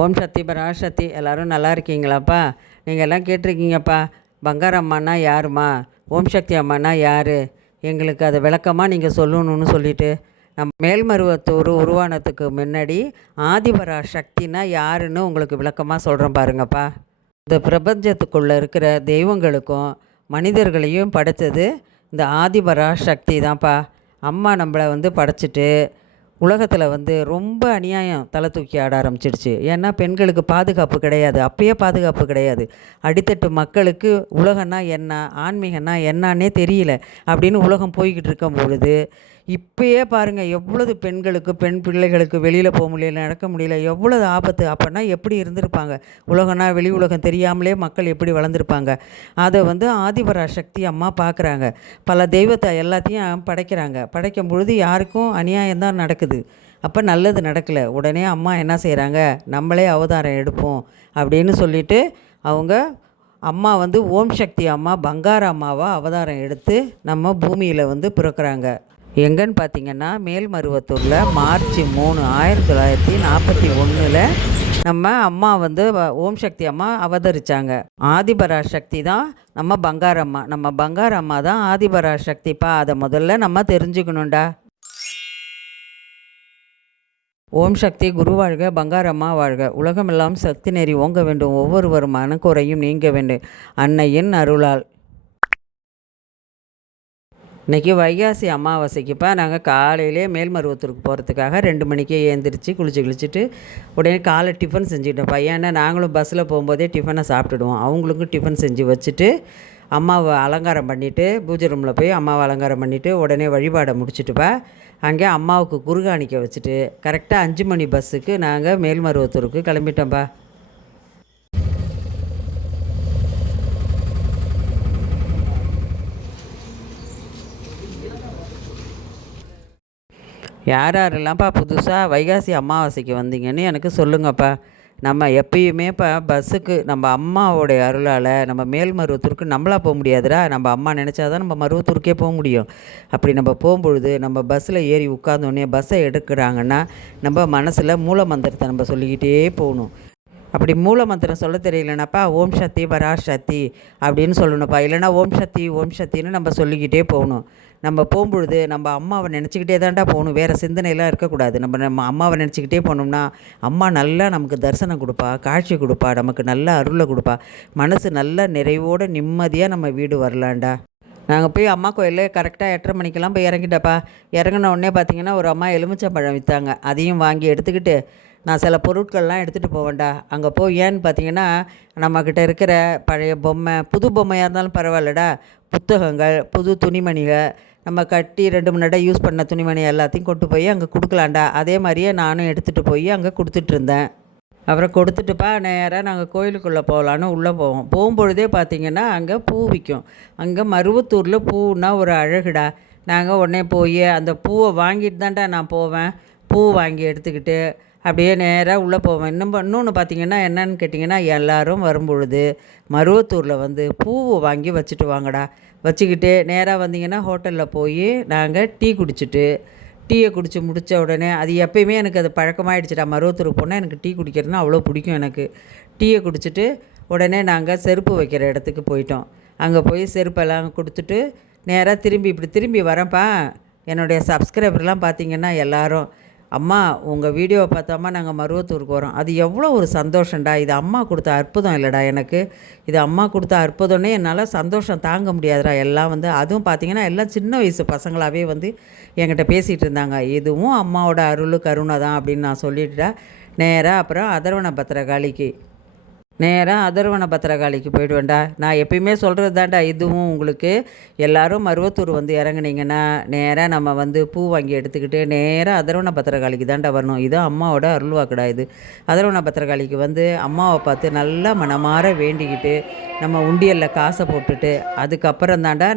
ஓம் சக்தி பராசக்தி எல்லோரும் நல்லா இருக்கீங்களாப்பா? நீங்கள் எல்லாம் கேட்டிருக்கீங்கப்பா, பங்காரம்மானா யாருமா, ஓம் சக்தி அம்மானா யார், எங்களுக்கு அதை விளக்கமாக நீங்கள் சொல்லணும்னு சொல்லிவிட்டு நம்ம மேல்மருவத்தூர் உருவானத்துக்கு முன்னாடி ஆதிபராசக்தினா யாருன்னு உங்களுக்கு விளக்கமாக சொல்கிறேன் பாருங்கப்பா. இந்த பிரபஞ்சத்துக்குள்ளே இருக்கிற தெய்வங்களுக்கும் மனிதர்களையும் படைத்தது இந்த ஆதிபராசக்தி தான்ப்பா. அம்மா நம்மளை படைச்சிட்டு உலகத்தில் ரொம்ப அநியாயம் தலை தூக்கி ஆட ஆரம்பிச்சிடுச்சு. ஏன்னா பெண்களுக்கு பாதுகாப்பு கிடையாது, அப்பயே பாதுகாப்பு கிடையாது. அடித்தட்டு மக்களுக்கு உலகன்னா என்ன, ஆன்மீகன்னா என்னன்னே தெரியல அப்படின்னு உலகம் போய்கிட்டு இருக்கும் பொழுது இப்பயே பாருங்கள் எவ்வளவு பெண்களுக்கு, பெண் பிள்ளைகளுக்கு வெளியில் போக முடியல, நடக்க முடியல, எவ்வளவு ஆபத்து. அப்போனா எப்படி இருந்திருப்பாங்க? உலகனா வெளி உலகம் தெரியாமலே மக்கள் எப்படி வளர்ந்துருப்பாங்க? அதை ஆதிபராசக்தி அம்மா பார்க்குறாங்க. பல தெய்வத்தை எல்லாத்தையும் படைக்கிறாங்க. படைக்கும் பொழுது யாருக்கும் அநியாயம்தான் நடக்குது. அப்போ நல்லது நடக்கலை. உடனே அம்மா என்ன செய்கிறாங்க, நம்மளே அவதாரம் எடுப்போம் அப்படின்னு சொல்லிட்டு அவங்க அம்மா ஓம் சக்தி அம்மா பங்கார அம்மாவாக அவதாரம் எடுத்து நம்ம பூமியில் பிறக்கிறாங்க. எங்கன்னு பார்த்தீங்கன்னா மேல்மருவத்தூரில் மார்ச் 3, 1941 நம்ம அம்மா ஓம் சக்தி அம்மா அவதரித்தாங்க. ஆதிபராசக்தி தான் நம்ம பங்காரம்மா. நம்ம பங்காரம்மா தான் ஆதிபராசக்திப்பா. அதை முதல்ல நம்ம தெரிஞ்சுக்கணுண்டா. ஓம் சக்தி குரு வாழ்க, பங்காரம்மா வாழ்க. உலகமெல்லாம் சக்தி நெறி ஓங்க வேண்டும், ஒவ்வொருவரும் மனக்குறையும் நீங்க வேண்டும் அன்னையின் அருளால். இன்றைக்கி வைகாசி அமாவாசைக்குப்பா நாங்கள் காலையிலே மேல்மருவத்தூருக்கு போகிறதுக்காக 2 மணிக்கே ஏந்திரிச்சு குளிச்சுட்டு உடனே காலை டிஃபன் செஞ்சுக்கிட்டோம். பையனை நாங்களும் பஸ்ஸில் போகும்போதே டிஃபனை சாப்பிட்டுடுவோம். அவங்களுக்கும் டிஃபன் செஞ்சு வச்சுட்டு அம்மாவை அலங்காரம் பண்ணிவிட்டு பூஜை ரூமில் போய் அம்மாவை அலங்காரம் பண்ணிவிட்டு உடனே வழிபாடை முடிச்சுட்டுப்பா அங்கே அம்மாவுக்கு குறுகாணிக்க வச்சுட்டு கரெக்டாக 5 மணி பஸ்ஸுக்கு நாங்கள் மேல்மருவத்தூருக்கு கிளம்பிட்டோம்ப்பா. யாரெல்லாம்ப்பா புதுசாக வைகாசி அமாவாசைக்கு வந்தீங்கன்னு எனக்கு சொல்லுங்கப்பா. நம்ம எப்பயுமேப்பா பஸ்ஸுக்கு நம்ம அம்மாவோடைய அருளால் நம்ம மேல்மருவத்தூருக்கு நம்மளாக போக முடியாதுடா. நம்ம அம்மா நினச்சாதான் நம்ம மருவத்தூருக்கே போக முடியும். அப்படி நம்ம போகும்பொழுது நம்ம பஸ்ஸில் ஏறி உட்கார்ந்தோடனே பஸ்ஸை எடுக்கிறாங்கன்னா நம்ம மனசில் மூல மந்திரத்தை நம்ம சொல்லிக்கிட்டே போகணும். அப்படி மூல மந்திரம் சொல்ல தெரியலனாப்பா ஓம் சக்தி பராசக்தி அப்படின்னு சொல்லணும்ப்பா. இல்லைனா ஓம் சக்தி ஓம் சக்தின்னு நம்ம சொல்லிக்கிட்டே போகணும். நம்ம போகும்பொழுது நம்ம அம்மாவை நினச்சிக்கிட்டே தான்டா போகணும், வேறு சிந்தனையெல்லாம் இருக்கக்கூடாது. நம்ம அம்மாவை நினச்சிக்கிட்டே போனோம்னா அம்மா நல்லா நமக்கு தரிசனம் கொடுப்பா, காட்சி கொடுப்பா, நமக்கு நல்ல அருளை கொடுப்பா. மனசு நல்ல நிறைவோடு நிம்மதியாக நம்ம வீடு வரலான்டா. நாங்கள் போய் அம்மா கோயிலில் கரெக்டாக 8:30 மணிக்கெல்லாம் போய் இறங்கிட்டப்பா. இறங்கின உடனே பார்த்திங்கன்னா ஒரு அம்மா எலுமிச்சம்பழம் விற்றாங்க. அதையும் வாங்கி எடுத்துக்கிட்டு நான் சில பொருட்கள்லாம் எடுத்துகிட்டு போவேன்டா. அங்கே போய் ஏன்னு பார்த்தீங்கன்னா நம்மக்கிட்ட இருக்கிற பழைய பொம்மை, புது பொம்மையாக இருந்தாலும் பரவாயில்லடா, புத்தகங்கள், புது துணிமணிகள், நம்ம கட்டி 2 மணி நேரம் யூஸ் பண்ண துணிமணி எல்லாத்தையும் கொண்டு போய் அங்கே கொடுக்கலாண்டா. அதே மாதிரியே நானும் எடுத்துகிட்டு போய் அங்கே கொடுத்துட்ருந்தேன். அப்புறம் கொடுத்துட்டுப்பா நேராக நாங்கள் கோயிலுக்குள்ளே போகலான்னு உள்ளே போவோம். போகும்பொழுதே பார்த்திங்கன்னா அங்கே பூ விற்கும். அங்கே மருவத்தூரில் பூன்னா ஒரு அழகுடா. நாங்கள் உடனே போய் அந்த பூவை வாங்கிட்டு தான்டா நான் போவேன். பூ வாங்கி எடுத்துக்கிட்டு அப்படியே நேராக உள்ளே போவேன். இன்னொன்று பார்த்திங்கன்னா என்னன்னு கேட்டிங்கன்னா எல்லோரும் வரும்பொழுது மருவத்தூரில் பூவை வாங்கி வச்சுட்டு வாங்கடா. வச்சுக்கிட்டு நேராக வந்தீங்கன்னா ஹோட்டலில் போய் நாங்கள் டீ குடிச்சிட்டு டீயை குடித்து முடித்த உடனே அது எப்பயுமே எனக்கு அது பழக்கமாகிடுச்சிடா. மருவத்தூருக்கு போனால் எனக்கு டீ குடிக்கிறதுனா அவ்வளோ பிடிக்கும் எனக்கு. டீயை குடிச்சிட்டு உடனே நாங்கள் செருப்பு வைக்கிற இடத்துக்கு போயிட்டோம். அங்கே போய் செருப்பெல்லாம் கொடுத்துட்டு நேராக இப்படி திரும்பி வரேன்ப்பா. என்னுடைய சப்ஸ்கிரைபர்லாம் பார்த்திங்கன்னா எல்லோரும் அம்மா உங்கள் வீடியோவை பார்த்தாம்மா நாங்கள் மருவத்தூருக்கு வரோம், அது எவ்வளோ ஒரு சந்தோஷம்டா. இது அம்மா கொடுத்த அற்புதம் இல்லைடா எனக்கு. இது அம்மா கொடுத்த அற்புதம்னே என்னால் சந்தோஷம் தாங்க முடியாதுடா. எல்லாம் அதுவும் பார்த்திங்கன்னா எல்லாம் சின்ன வயசு பசங்களாகவே என்கிட்ட பேசிகிட்டு இருந்தாங்க. இதுவும் அம்மாவோட அருள் கருணை தான் அப்படின்னு நான் சொல்லிட்டுடா நேராக அப்புறம் அதர்வன பத்திரகாளிக்கு போய்டுவேன்டா. நான் எப்பயுமே சொல்கிறது தான்டா இதுவும் உங்களுக்கு. எல்லோரும் மருவத்தூர் இறங்குனீங்கன்னா நேராக நம்ம பூ வாங்கி எடுத்துக்கிட்டு நேராக அதர்வன பத்திரகாளிக்கு தான்டா வரணும். இது அம்மாவோட அருள்வாக்குடா. இது அதர்வன பத்திரகாளிக்கு அம்மாவை பார்த்து நல்லா மனமாற வேண்டிக்கிட்டு நம்ம உண்டியலில் காசை போட்டுட்டு அதுக்கப்புறம் தாண்டா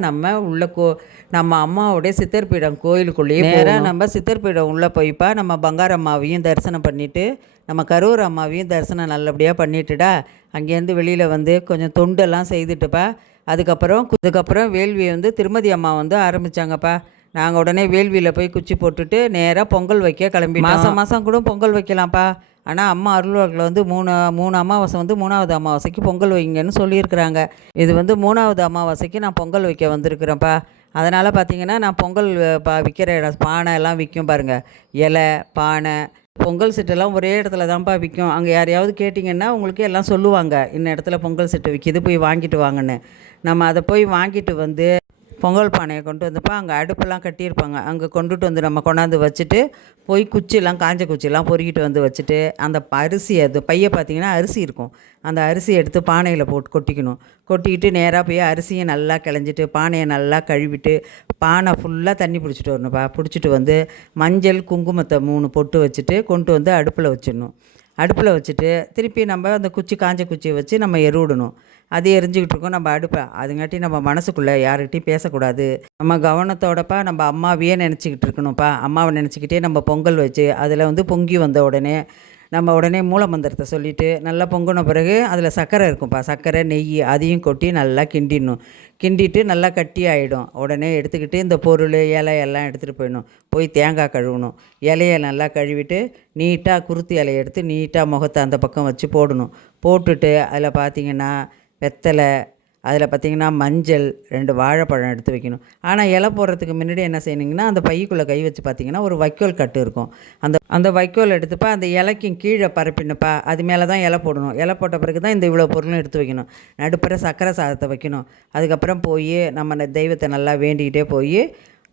நம்ம அம்மாவோடைய சித்தர்பீடம் கோயிலுக்குள்ளேயே நேராக நம்ம சித்தர்பீடம் உள்ளே போய்ப்பா நம்ம பங்காரம்மாவையும் தரிசனம் பண்ணிவிட்டு நம்ம கரூர் அம்மாவையும் தரிசனம் நல்லபடியாக பண்ணிட்டுடா. அங்கேருந்து வெளியில் கொஞ்சம் தொண்டெல்லாம் செய்துட்டுப்பா. அதுக்கப்புறம் வேள்வி திருமதி அம்மா ஆரம்பித்தாங்கப்பா. நாங்கள் உடனே வேள்வியில் போய் குச்சி போட்டுட்டு நேராக பொங்கல் வைக்க கிளம்பிட்டோம். மாதம் மாதம் கூட பொங்கல் வைக்கலாம்ப்பா. ஆனால் அம்மா அருள்வாக்கில் வந்து மூணு அமாவாசை வந்து 3வது அமாவாசைக்கு பொங்கல் வைங்கன்னு சொல்லியிருக்கிறாங்க. இது வந்து 3வது அமாவாசைக்கு நான் பொங்கல் வைக்க வந்திருக்கிறேன்ப்பா. அதனால் பார்த்திங்கன்னா நான் பொங்கல் விற்கிற இடம் பானை எல்லாம் விற்கும் பாருங்கள். இலை, பானை, பொங்கல் செட்டெல்லாம் ஒரே இடத்துல தான்ப்பா விற்கும். அங்கே யாரையாவது கேட்டிங்கன்னா உங்களுக்கு எல்லாம் சொல்லுவாங்க, இந்த இடத்துல பொங்கல் செட்டு விற்கிது, போய் வாங்கிட்டு வாங்கன்னு. நம்ம அதை போய் வாங்கிட்டு வந்து பொங்கல் பானையை கொண்டு வந்துப்பா அங்கே அடுப்பெல்லாம் கட்டியிருப்பாங்க. அங்கே கொண்டுட்டு வந்து நம்ம கொண்டாந்து வச்சுட்டு போய் குச்சிலாம் காஞ்ச குச்சிலாம் பொறுக்கிட்டு வந்து வச்சுட்டு அந்த அரிசி அது பையை பார்த்திங்கன்னா அரிசி இருக்கும். அந்த அரிசியை எடுத்து பானையில் போட்டு கொட்டிக்கணும். கொட்டிக்கிட்டு நேராக போய் அரிசியை நல்லா கிளஞ்சிட்டு பானையை நல்லா கழுவிட்டு பானை ஃபுல்லாக தண்ணி பிடிச்சிட்டு வரணும்ப்பா. பிடிச்சிட்டு வந்து மஞ்சள் குங்குமத்தை 3 பொட்டு வச்சுட்டு கொண்டு வந்து அடுப்பில் வச்சிடணும். அடுப்பில் வச்சுட்டு திருப்பி நம்ம அந்த காஞ்ச குச்சியை வச்சு நம்ம எருவிடணும். அது எரிஞ்சிக்கிட்டு இருக்கோம் நம்ம அடுப்பை. அதுங்காட்டி நம்ம மனசுக்குள்ளே யார்கிட்டையும் பேசக்கூடாது. நம்ம கவனத்தோடப்பா நம்ம அம்மாவையே நினச்சிக்கிட்டு இருக்கணும்ப்பா. அம்மாவை நினச்சிக்கிட்டே நம்ம பொங்கல் வச்சு அதில் வந்து பொங்கி வந்த உடனே நம்ம உடனே மூல மந்திரத்தை சொல்லிவிட்டு நல்லா பொங்கின பிறகு அதில் சர்க்கரை இருக்கும்ப்பா. சர்க்கரை, நெய் அதையும் கொட்டி நல்லா கிண்டிடணும். கிண்டிட்டு நல்லா கட்டி ஆகிடும். உடனே எடுத்துக்கிட்டு இந்த பொருள் இலை எல்லாம் எடுத்துகிட்டு போயிடணும். போய் தேங்காய் கழுவணும். இலையை நல்லா கழுவிட்டு நீட்டாக குருத்து இலையை எடுத்து நீட்டாக முகத்தை அந்த பக்கம் வச்சு போடணும். போட்டுட்டு அதில் பார்த்திங்கன்னா வெத்தலை, அதில் பார்த்திங்கன்னா மஞ்சள், 2 வாழைப்பழம் எடுத்து வைக்கணும். ஆனால் இலை போடுறதுக்கு முன்னாடி என்ன செய்யணுங்கன்னா அந்த பைக்குள்ளே கை வச்சு பார்த்திங்கன்னா ஒரு வைக்கோல் கட்டு இருக்கும். அந்த வைக்கோல் எடுத்துப்பா அந்த இலைக்கும் கீழே பரப்பினுப்பா. அது மேலே தான் இலை போடணும். இலை போட்ட பிறகு தான் இந்த இவ்வளோ பொருளும் எடுத்து வைக்கணும். நடுப்புற சர்க்கரை சாதத்தை வைக்கணும். அதுக்கப்புறம் போய் நம்ம தெய்வத்தை நல்லா வேண்டிக்கிட்டே போய்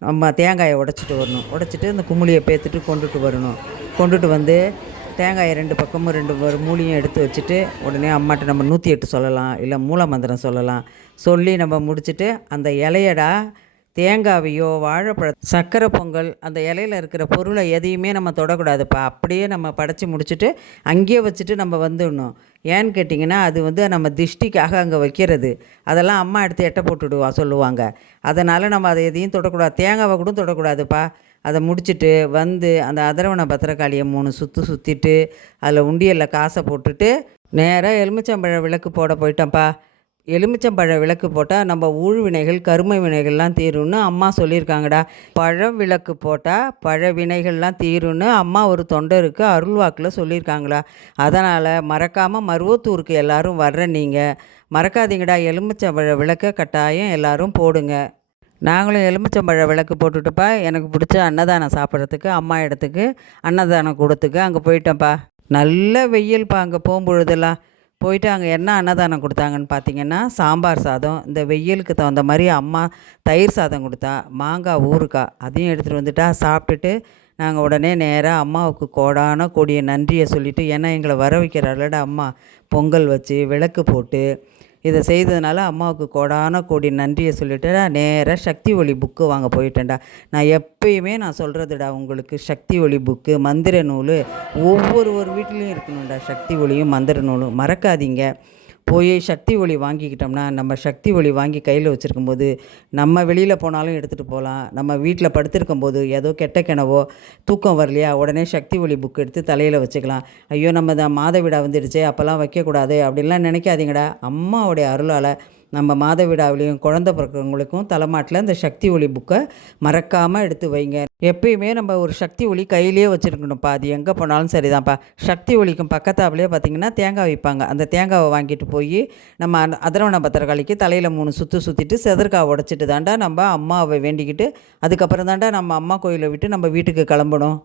நம்ம தேங்காயை உடைச்சிட்டு வரணும். உடைச்சிட்டு அந்த கும்மிளியை பேத்துட்டு கொண்டுட்டு வரணும். கொண்டுட்டு வந்து தேங்காயை 2 பக்கமும் 2 மூலியும் எடுத்து வச்சுட்டு உடனே அம்மாட்ட நம்ம 108 சொல்லலாம், இல்லை மூல மந்திரம் சொல்லலாம். சொல்லி நம்ம முடிச்சுட்டு அந்த இலையடா தேங்காவையோ சர்க்கரை பொங்கல் அந்த இலையில் இருக்கிற பொருளை எதையுமே நம்ம தொடக்கூடாதுப்பா. அப்படியே நம்ம படைச்சி முடிச்சுட்டு அங்கேயே வச்சுட்டு நம்ம வந்துடணும். ஏன்னு கேட்டிங்கன்னா அது வந்து நம்ம திஷ்டிக்காக அங்கே வைக்கிறது. அதெல்லாம் அம்மா எடுத்து எட்டை போட்டுடுவா சொல்லுவாங்க. அதனால் நம்ம அதை எதையும் தொடக்கூடாது. தேங்காவை கூட தொடக்கூடாதுப்பா. அதை முடிச்சுட்டு வந்து அந்த அதரவணை பத்திரக்காளியை 3 சுற்றிட்டு அதில் உண்டியலில் காசை போட்டுட்டு நேராக எலுமிச்சம்பழ விளக்கு போட போயிட்டோம்ப்பா. எலுமிச்சம்பழ விளக்கு போட்டால் நம்ம ஊழ்வினைகள் கருமை வினைகள்லாம் தீரும்னு அம்மா சொல்லியிருக்காங்கடா. பழம் விளக்கு போட்டால் பழ வினைகள்லாம் தீரும்னு அம்மா ஒரு தொண்டருக்கு அருள்வாக்கில் சொல்லியிருக்காங்களா. அதனால் மறக்காமல் மருவத்தூருக்கு எல்லோரும் வர்ற நீங்கள் மறக்காதீங்கடா. எலுமிச்சம்பழ விளக்கை கட்டாயம் எல்லோரும் போடுங்க. நாங்களும் எலுமிச்சம்பழ விளக்கு போட்டுட்டுப்பா எனக்கு பிடிச்ச அன்னதானம் சாப்பிட்றதுக்கு அம்மா இடத்துக்கு அன்னதானம் கொடுத்துக்கு அங்கே போயிட்டோம்ப்பா. நல்ல வெயில்ப்பா. அங்கே போகும்பொழுதெல்லாம் போயிட்டு அங்கே என்ன அன்னதானம் கொடுத்தாங்கன்னு பார்த்தீங்கன்னா சாம்பார் சாதம். இந்த வெயிலுக்கு தகுந்த மாதிரி அம்மா தயிர் சாதம் கொடுத்தா, மாங்காய் ஊறுகாய் அதையும் எடுத்துகிட்டு வந்துட்டா. சாப்பிட்டுட்டு நாங்கள் உடனே நேராக அம்மாவுக்கு கோடான கோடிய நன்றியை சொல்லிவிட்டு, ஏன்னா எங்களை வர வைக்கிறாளடா அம்மா, பொங்கல் வச்சு விளக்கு போட்டு இதை செய்ததுனால அம்மாவுக்கு கோடான கோடி நன்றியை சொல்லிவிட்டு நேராக சக்தி ஒளி புக்கு வாங்க போயிட்டேன்டா. நான் எப்பயுமே நான் சொல்கிறதுடா உங்களுக்கு, சக்தி ஒளி புக்கு மந்திர நூல் ஒவ்வொரு வீட்லேயும் இருக்கணும்டா. சக்தி ஒளியும் மந்திர நூலும் மறக்காதீங்க. போய் சக்தி ஒளி வாங்கிக்கிட்டோம்னா நம்ம சக்தி ஒளி வாங்கி கையில் வச்சுருக்கும்போது நம்ம வெளியில் போனாலும் எடுத்துகிட்டு போகலாம். நம்ம வீட்டில் படுத்திருக்கும்போது ஏதோ கெட்ட கிணவோ தூக்கம் வரலையா உடனே சக்தி ஒளி புக் எடுத்து தலையில் வச்சுக்கலாம். ஐயோ நம்ம தான் மாதவிடா வந்துடுச்சு அப்போல்லாம் வைக்கக்கூடாது அப்படின்லாம் நினைக்காதீங்கடா. அம்மாவுடைய அருளால் நம்ம மாதவிடாவிலையும் குழந்தை பிறக்கிறவங்களுக்கும் தலைமாட்டில் இந்த சக்தி ஒளி புக்கை மறக்காமல் எடுத்து வைங்க. எப்பயுமே நம்ம ஒரு சக்தி ஒளி கையிலே வச்சுருக்கணும்ப்பா. அது எங்கே போனாலும் சரிதான்ப்பா. சக்தி ஒளிக்கும் பக்கத்தாவிலே பார்த்திங்கன்னா தேங்காய் வைப்பாங்க. அந்த தேங்காவை வாங்கிட்டு போய் நம்ம அதரவண பத்திரகாளிக்கு தலையில் 3 சுற்றிட்டு செதற்காய் உடைச்சிட்டு தாண்டா நம்ம அம்மாவை வேண்டிக்கிட்டு அதுக்கப்புறம் தாண்டா நம்ம அம்மா கோயிலை விட்டு நம்ம வீட்டுக்கு கிளம்பணும்.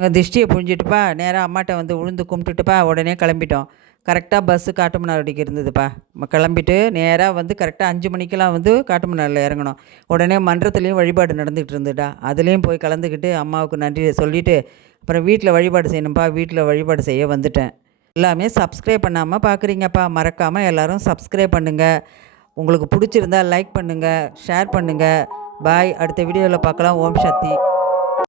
திஷ்டியை புழிஞ்சிட்டுப்பா நேராக அம்மாட்ட வந்து உழுந்து கும்பிட்டுட்டுப்பா உடனே கிளம்பிட்டோம். கரெக்டாக பஸ்ஸு காட்டுமன்னார்வடிக்கு இருந்ததுப்பா. கிளம்பிட்டு நேராக வந்து கரெக்டாக 5 மணிக்கெலாம் வந்து காட்டுமன்னாரில் இறங்கணும். உடனே மன்றத்துலேயும் வழிபாடு நடந்துகிட்டு இருந்துடா. அதுலேயும் போய் கலந்துக்கிட்டு அம்மாவுக்கு நன்றியை சொல்லிவிட்டு அப்புறம் வீட்டில் வழிபாடு செய்யணும்ப்பா. வீட்டில் வழிபாடு செய்ய வந்துட்டேன். எல்லாமே சப்ஸ்கிரைப் பண்ணாமல் பார்க்குறீங்கப்பா. மறக்காமல் எல்லோரும் சப்ஸ்கிரைப் பண்ணுங்கள். உங்களுக்கு பிடிச்சிருந்தா லைக் பண்ணுங்கள், ஷேர் பண்ணுங்கள். பாய். அடுத்த வீடியோவில் பார்க்கலாம். ஓம் சக்தி.